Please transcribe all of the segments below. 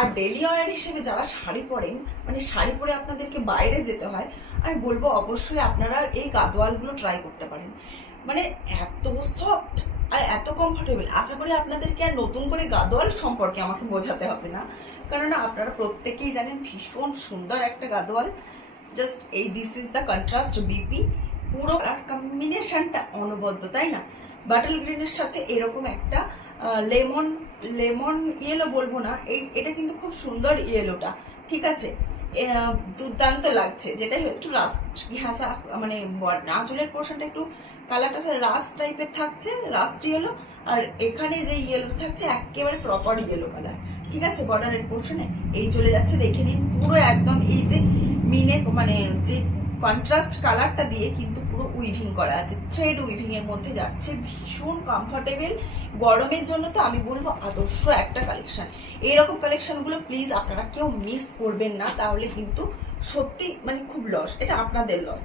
আর daily wire হিসেবে যারা শাড়ি পরেন, মানে শাড়ি পরে আপনাদেরকে বাইরে যেতে হয়, আমি বলবো অবশ্যই আপনারা এই গাদোয়ালগুলো ট্রাই করতে পারেন। মানে এত সফট আর এত কমফোর্টেবল, আশা করি আপনাদেরকে আর নতুন করে গাদোয়াল সম্পর্কে আমাকে বোঝাতে হবে না, কেননা আপনারা প্রত্যেকেই জানেন ভীষণ সুন্দর একটা গাদোয়াল। জাস্ট এই this is the contrast BP, পুরো কম্বিনেশনটা অনবদ্য, তাই না? বাটল গ্রিনের সাথে এরকম একটা লেমন লেমন ইয়েলো বলবো না, এটা কিন্তু খুব সুন্দর ইয়েলোটা, ঠিক আছে? দুর্দান্ত লাগছে, যেটা একটু রাস্ট ঘাসা, মানে আঁচলের পোর্শনটা একটু কালারটা রাস্ট টাইপের থাকছে, রাস্ট ইয়েলো। আর এখানে যে ইয়েলো থাকছে একেবারে প্রপার ইয়েলো কালার, ঠিক আছে? বর্ডারের পোর্শনে এই চলে যাচ্ছে, দেখে নিন পুরো একদম এই যে মিনে, মানে যে কন্ট্রাস্ট কালারটা দিয়ে কিন্তু পুরো উইভিং করা আছে, থ্রেড উইভিং এর মধ্যে যাচ্ছে, ভীষণ কমফোর্টেবল। গরমের জন্য তো আমি বলবো আদর্শ একটা কালেকশন। এইরকম কালেকশনগুলো প্লিজ আপনারা কেউ মিস করবেন না, তাহলে কিন্তু সত্যি মানে খুব লস, এটা আপনাদের লস।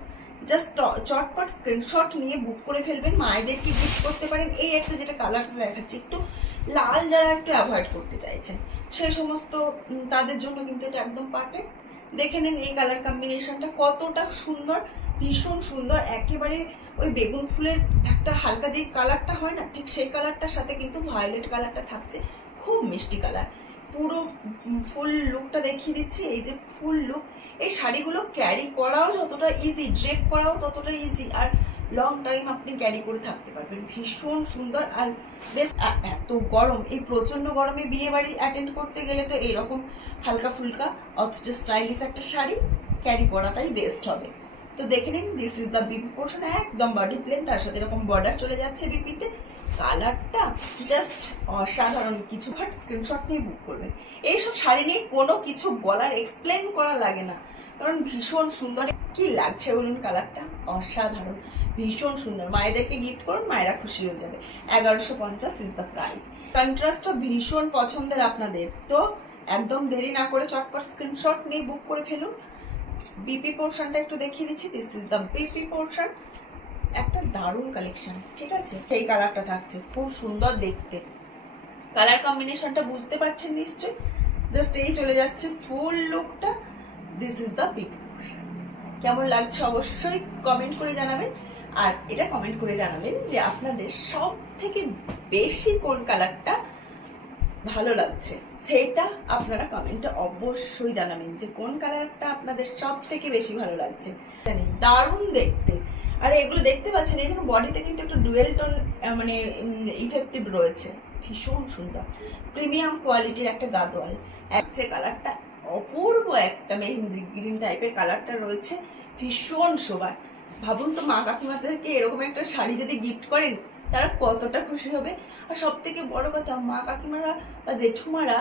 জাস্ট চটপট স্ক্রিনশট নিয়ে বুক করে ফেলবেন, মায়েদেরকে গিফট করতে পারেন। এই একটা যেটা কালারটা দেখাচ্ছি, একটু লাল যারা একটু অ্যাভয়েড করতে চাইছেন সেই সমস্ত তাদের জন্য কিন্তু এটা একদম পারফেক্ট। দেখে নিন এই কালার কম্বিনেশনটা কতটা সুন্দর, ভীষণ সুন্দর। একেবারে ওই বেগুন ফুলের একটা হালকা যে কালারটা হয় না, ঠিক সেই কালারটার সাথে কিন্তু ভায়োলেট কালারটা থাকছে, খুব মিষ্টি কালার। পুরো ফুল লুকটা দেখিয়ে দিচ্ছি, এই যে ফুল লুক। এই শাড়িগুলো ক্যারি করাও যতটা ইজি, ড্রেপ করাও ততটা ইজি, আর লং টাইম আপনি ক্যারি করে থাকতে পারবেন, ভীষণ সুন্দর। আর বেশ এত গরম, এই প্রচন্ড গরমে বিয়ে বাড়ি অ্যাটেন্ড করতে গেলে তো এইরকম হালকা ফুলকা অথচ স্টাইলিশ একটা শাড়ি ক্যারি করাটাই বেস্ট হবে। তো দেখে নিন, this is the BP portion, একদম বডি প্লেন, তার সাথে এরকম বর্ডার চলে যাচ্ছে বিপিতে। কালারটা জাস্ট অসাধারণ, কিছু ভাট স্ক্রিনশট নিয়ে বুক করবেন। এইসব শাড়ি নিয়ে কোনো কিছু বলার, এক্সপ্লেন করা লাগে না, কারণ ভীষণ সুন্দর। কি লাগছে বলুন, কালারটা অসাধারণ, ভীষণ সুন্দর। মায়েদেরকে গিফট করুন, মায়েরা খুশি হয়ে যাবে। 1150 ইজ দ্য প্রাইস। কন্ট্রাস্টটা ভীষণ পছন্দের আপনাদের, তো একদম দেরি না করে চটপট স্ক্রিনশট নিয়ে বুক করে ফেলুন। বিপি পোর্শনটা একটু দেখিয়ে দিচ্ছি, this is the BP portion, একটা দারুণ কালেকশন, ঠিক আছে? সেই কালারটা থাকছে, খুব সুন্দর দেখতে। কালার কম্বিনেশনটা বুঝতে পারছেন নিশ্চয়ই। জাস্ট এই চলে যাচ্ছে ফুল লুকটা, this is the BP portion. কেমন লাগছে অবশ্যই কমেন্ট করে জানাবেন। আর এটা কমেন্ট করে জানাবেন যে আপনাদের সব থেকে বেশি কোন কালারটা ভালো লাগছে, সেটা আপনারা কমেন্টে অবশ্যই জানাবেন যে কোন কালারটা আপনাদের সব থেকে বেশি ভালো লাগছে। দারুণ দেখতে। আর এগুলো দেখতে পাচ্ছেন, এখানে বডিতে কিন্তু একটু ডুয়েল টোন মানে ইফেক্টিভ রয়েছে, ভীষণ সুন্দর প্রিমিয়াম কোয়ালিটির একটা গাদোয়াল। যে কালারটা অপূর্ব, একটা মেহেন্দি গ্রিন টাইপের কালারটা রয়েছে, ভীষণ শোভায়। ভাবুন তো, মা কাকিমাদেরকে এরকম একটা শাড়ি যদি গিফট করেন তারা কতটা খুশি হবে। আর সব থেকে বড় কথা, মা কাকিমারা বা জেঠুমারা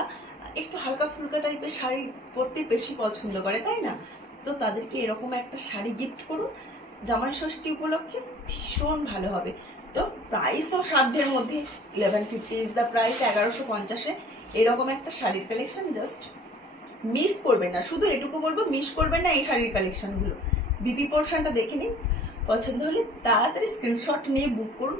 একটু হালকা ফুলকা টাইপের শাড়ি পরতে বেশি পছন্দ করে, তাই না? তো তাদেরকে এরকম একটা শাড়ি গিফট করুন জামাই ষষ্ঠী উপলক্ষে, ভীষণ ভালো হবে। তো প্রাইসও সাধ্যের মধ্যে, 1150 ইজ দ্য প্রাইস। 1150-এ এরকম একটা শাড়ির কালেকশন জাস্ট মিস করবেন না। শুধু এটুকু বলবো, মিস করবেন না এই শাড়ির কালেকশনগুলো। বিপি পোর্শনটা দেখে নিন, পছন্দ হলে তাড়াতাড়ি স্ক্রিনশট নিয়ে বুক করুন।